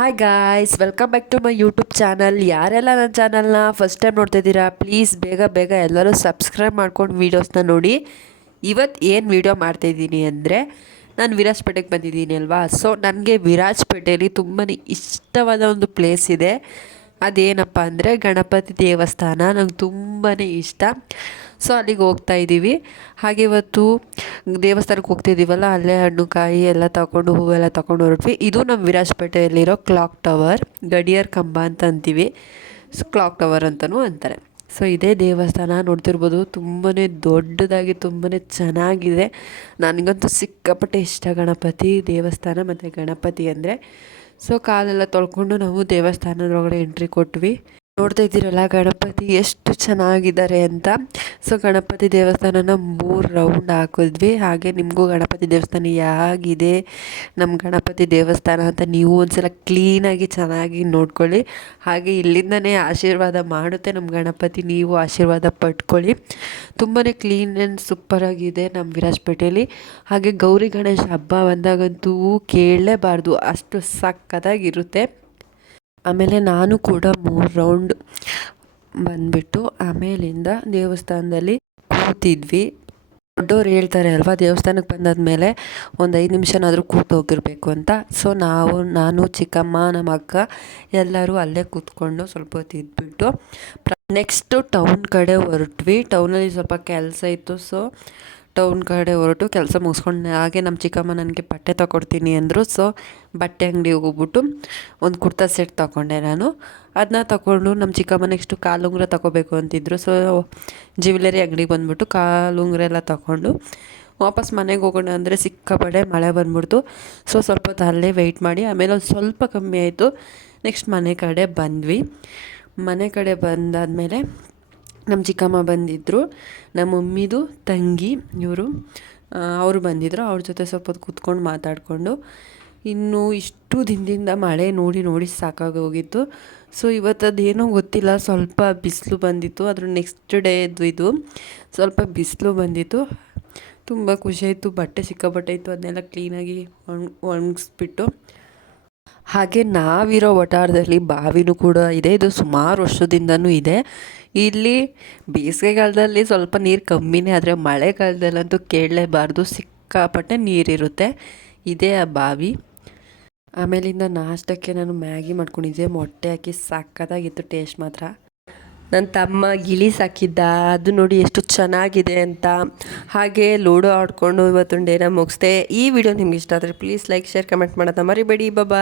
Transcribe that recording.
Hi guys, welcome back to my YouTube channel. ಯಾರೆಲ್ಲ ನನ್ನ ಚಾನಲ್ನ ಫಸ್ಟ್ ಟೈಮ್ ನೋಡ್ತಾ ಇದ್ದೀರಾ, ಪ್ಲೀಸ್ ಬೇಗ ಬೇಗ ಎಲ್ಲರೂ ಸಬ್ಸ್ಕ್ರೈಬ್ ಮಾಡ್ಕೊಂಡು ವೀಡಿಯೋಸ್ನ ನೋಡಿ. ಇವತ್ತು ಏನು ವೀಡಿಯೋ ಮಾಡ್ತಾಯಿದ್ದೀನಿ ಅಂದರೆ, ನಾನು ವಿರಾಜಪೇಟೆಗೆ ಬಂದಿದ್ದೀನಿ ಅಲ್ವಾ. ಸೊ ನನಗೆ ವಿರಾಜಪೇಟೆಯಲ್ಲಿ ತುಂಬಾ ಇಷ್ಟವಾದ ಒಂದು ಪ್ಲೇಸ್ ಇದೆ. ಅದೇನಪ್ಪ ಅಂದರೆ ಗಣಪತಿ ದೇವಸ್ಥಾನ. ನಂಗೆ ತುಂಬಾ ಇಷ್ಟ. ಸೊ ಅಲ್ಲಿಗೆ ಹೋಗ್ತಾ ಇದ್ದೀವಿ. ಹಾಗೆ ಇವತ್ತು ದೇವಸ್ಥಾನಕ್ಕೆ ಹೋಗ್ತಿದ್ದೀವಲ್ಲ, ಅಲ್ಲೇ ಹಣ್ಣು ಕಾಯಿ ಎಲ್ಲ ತಗೊಂಡು ಹೂವೆಲ್ಲ ತಗೊಂಡು ಹೊರಟ್ವಿ. ಇದು ನಮ್ಮ ವಿರಾಜಪೇಟೆಯಲ್ಲಿರೋ ಕ್ಲಾಕ್ ಟವರ್, ಗಡಿಯಾರ ಕಂಬ ಅಂತ ಅಂತೀವಿ. ಸೊ ಕ್ಲಾಕ್ ಟವರ್ ಅಂತಲೂ ಅಂತಾರೆ. ಸೊ ಇದೇ ದೇವಸ್ಥಾನ ನೋಡ್ತಿರ್ಬೋದು. ತುಂಬಾ ದೊಡ್ಡದಾಗಿ ತುಂಬಾ ಚೆನ್ನಾಗಿದೆ. ನನಗಂತೂ ಸಿಕ್ಕಾಪಟ್ಟೆ ಇಷ್ಟ ಗಣಪತಿ ದೇವಸ್ಥಾನ ಮತ್ತು ಗಣಪತಿ ಅಂದರೆ. ಸೊ ಕಾಲೆಲ್ಲ ತೊಳ್ಕೊಂಡು ನಾವು ದೇವಸ್ಥಾನದೊಳಗಡೆ ಎಂಟ್ರಿ ಕೊಟ್ವಿ. ನೋಡ್ತಾ ಇದ್ದೀರಲ್ಲ ಗಣಪತಿ ಎಷ್ಟು ಚೆನ್ನಾಗಿದ್ದಾರೆ ಅಂತ. ಸೊ ಗಣಪತಿ ದೇವಸ್ಥಾನನ 3 ರೌಂಡ್ ಹಾಕಿದ್ವಿ. ಹಾಗೆ ನಿಮಗೂ ಗಣಪತಿ ದೇವಸ್ಥಾನ ಹೇಗಿದೆ, ನಮ್ಮ ಗಣಪತಿ ದೇವಸ್ಥಾನ ಅಂತ ನೀವು ಒಂದ್ಸಲ ಕ್ಲೀನಾಗಿ ಚೆನ್ನಾಗಿ ನೋಡ್ಕೊಳ್ಳಿ. ಹಾಗೆ ಇಲ್ಲಿಂದನೇ ಆಶೀರ್ವಾದ ಮಾಡುತ್ತೆ ನಮ್ಮ ಗಣಪತಿ. ನೀವು ಆಶೀರ್ವಾದ ಪಡ್ಕೊಳ್ಳಿ. ತುಂಬಾ ಕ್ಲೀನ್ ಆ್ಯಂಡ್ ಸೂಪರಾಗಿದೆ ನಮ್ಮ ವಿರಾಜಪೇಟೆಯಲ್ಲಿ. ಹಾಗೆ ಗೌರಿ ಗಣೇಶ ಹಬ್ಬ ಬಂದಾಗಂತೂ ಕೇಳಲೇಬಾರ್ದು, ಅಷ್ಟು ಸಕ್ಕತ್ತಾಗಿರುತ್ತೆ. ಆಮೇಲೆ ನಾನು ಕೂಡ 3 ರೌಂಡ್ ಬಂದುಬಿಟ್ಟು ಆಮೇಲಿಂದ ದೇವಸ್ಥಾನದಲ್ಲಿ ಕೂತಿದ್ವಿ. ದೊಡ್ಡವ್ರು ಹೇಳ್ತಾರೆ ಅಲ್ವಾ, ದೇವಸ್ಥಾನಕ್ಕೆ ಬಂದಾದ್ಮೇಲೆ ಒಂದು 5 ನಿಮಿಷನಾದರೂ ಕೂತು ಹೋಗಿರಬೇಕು ಅಂತ. ಸೊ ನಾನು ಚಿಕ್ಕಮ್ಮ ನಮ್ಮ ಅಕ್ಕ ಎಲ್ಲರೂ ಅಲ್ಲೇ ಕೂತ್ಕೊಂಡು ಸ್ವಲ್ಪ ಹೊತ್ತು ಇದ್ಬಿಟ್ಟು ನೆಕ್ಸ್ಟು ಟೌನ್ ಕಡೆ ಹೊರಟ್ವಿ. ಟೌನಲ್ಲಿ ಸ್ವಲ್ಪ ಕೆಲಸ ಇತ್ತು. ಸೊ ಟೌನ್ ಕಡೆ ಹೊರಟು ಕೆಲಸ ಮುಗಿಸ್ಕೊಂಡು ಹಾಗೆ ನಮ್ಮ ಚಿಕ್ಕಮ್ಮ ನನಗೆ ಬಟ್ಟೆ ತೊಗೊಡ್ತೀನಿ ಅಂದರು. ಸೊ ಬಟ್ಟೆ ಅಂಗಡಿಗೆ ಹೋಗ್ಬಿಟ್ಟು ಒಂದು ಕುರ್ತಾ ಸೆಟ್ ತೊಗೊಂಡೆ ನಾನು. ಅದನ್ನ ತೊಗೊಂಡು ನಮ್ಮ ಚಿಕ್ಕಮ್ಮ ನೆಕ್ಸ್ಟು ಕಾಲುಂಗುರ ತೊಗೋಬೇಕು ಅಂತಿದ್ರು. ಸೊ ಜ್ಯುವೆಲರಿ ಅಂಗಡಿಗೆ ಬಂದುಬಿಟ್ಟು ಕಾಲುಂಗುರ ಎಲ್ಲ ತೊಗೊಂಡು ವಾಪಸ್ ಮನೆಗೆ ಹೋಗೋಣ ಅಂದರೆ ಸಿಕ್ಕಾಪಟ್ಟೆ ಮಳೆ ಬಂದ್ಬಿಡ್ತು. ಸೊ ಸ್ವಲ್ಪ ಹೊತ್ತು ಅಲ್ಲೇ ವೆಯ್ಟ್ ಮಾಡಿ ಆಮೇಲೆ ಒಂದು ಸ್ವಲ್ಪ ಕಮ್ಮಿ ಆಯಿತು. ನೆಕ್ಸ್ಟ್ ಮನೆ ಕಡೆ ಬಂದ್ವಿ. ಮನೆ ಕಡೆ ಬಂದಾದಮೇಲೆ ನಮ್ಮ ಚಿಕ್ಕಮ್ಮ ಬಂದಿದ್ದರು, ನಮ್ಮ ಮಮ್ಮಿದು ತಂಗಿ ಇವರು ಅವರು ಬಂದಿದ್ದರು. ಅವ್ರ ಜೊತೆ ಸ್ವಲ್ಪ ಹೊತ್ತು ಕೂತ್ಕೊಂಡು ಮಾತಾಡಿಕೊಂಡು ಇನ್ನು ಇಷ್ಟು ದಿನದಿಂದ ಮಳೆ ನೋಡಿ ನೋಡಿ ಸಾಕಾಗೋಗಿತ್ತು. ಸೊ ಇವತ್ತದೇನೋ ಗೊತ್ತಿಲ್ಲ, ಸ್ವಲ್ಪ ಬಿಸಿಲು ಬಂದಿತ್ತು. ಅದ್ರ ನೆಕ್ಸ್ಟ್ ಡೇ ಇದು ಸ್ವಲ್ಪ ಬಿಸಿಲು ಬಂದಿತ್ತು. ತುಂಬ ಖುಷಿಯಾಯಿತು. ಬಟ್ಟೆ ಸಿಕ್ಕಾಪಟ್ಟೆ ಇತ್ತು, ಅದನ್ನೆಲ್ಲ ಕ್ಲೀನಾಗಿ ಒಣಗಿಸ್ಬಿಟ್ಟು. ಹಾಗೆ ನಾವಿರೋ ವಠಾರದಲ್ಲಿ ಬಾವಿನೂ ಕೂಡ ಇದೆ. ಇದು ಸುಮಾರು ವರ್ಷದಿಂದನೂ ಇದೆ. ಇಲ್ಲಿ ಬೇಸಿಗೆಗಾಲದಲ್ಲಿ ಸ್ವಲ್ಪ ನೀರು ಕಮ್ಮಿನೇ, ಆದರೆ ಮಳೆಗಾಲದಲ್ಲಂತೂ ಕೇಳಲೇಬಾರ್ದು, ಸಿಕ್ಕಾಪಟ್ಟೆ ನೀರಿರುತ್ತೆ. ಇದೇ ಆ ಬಾವಿ. ಆಮೇಲಿಂದ ನಾಷ್ಟಕ್ಕೆ ನಾನು ಮ್ಯಾಗಿ ಮಾಡ್ಕೊಂಡಿದ್ದೆ, ಮೊಟ್ಟೆ ಹಾಕಿ ಸಕ್ಕತ್ತಾಗಿತ್ತು ಟೇಸ್ಟ್ ಮಾತ್ರ. ನನ್ನ ತಮ್ಮ ಗಿಳಿ ಸಾಕಿದ್ದ, ಅದು ನೋಡಿ ಎಷ್ಟು ಚೆನ್ನಾಗಿದೆ ಅಂತ. ಹಾಗೆ ಲೂಡೋ ಆಡ್ಕೊಂಡು ಇವತ್ತೊಂದು ಡೇನ ಮುಗಿಸ್ದೆ. ಈ ವಿಡಿಯೋ ನಿಮ್ಗೆ ಇಷ್ಟ ಆದರೆ ಪ್ಲೀಸ್ ಲೈಕ್, ಶೇರ್, ಕಮೆಂಟ್ ಮಾಡೋದು ಮರಿಬೇಡಿ. ಬಾಬಾ.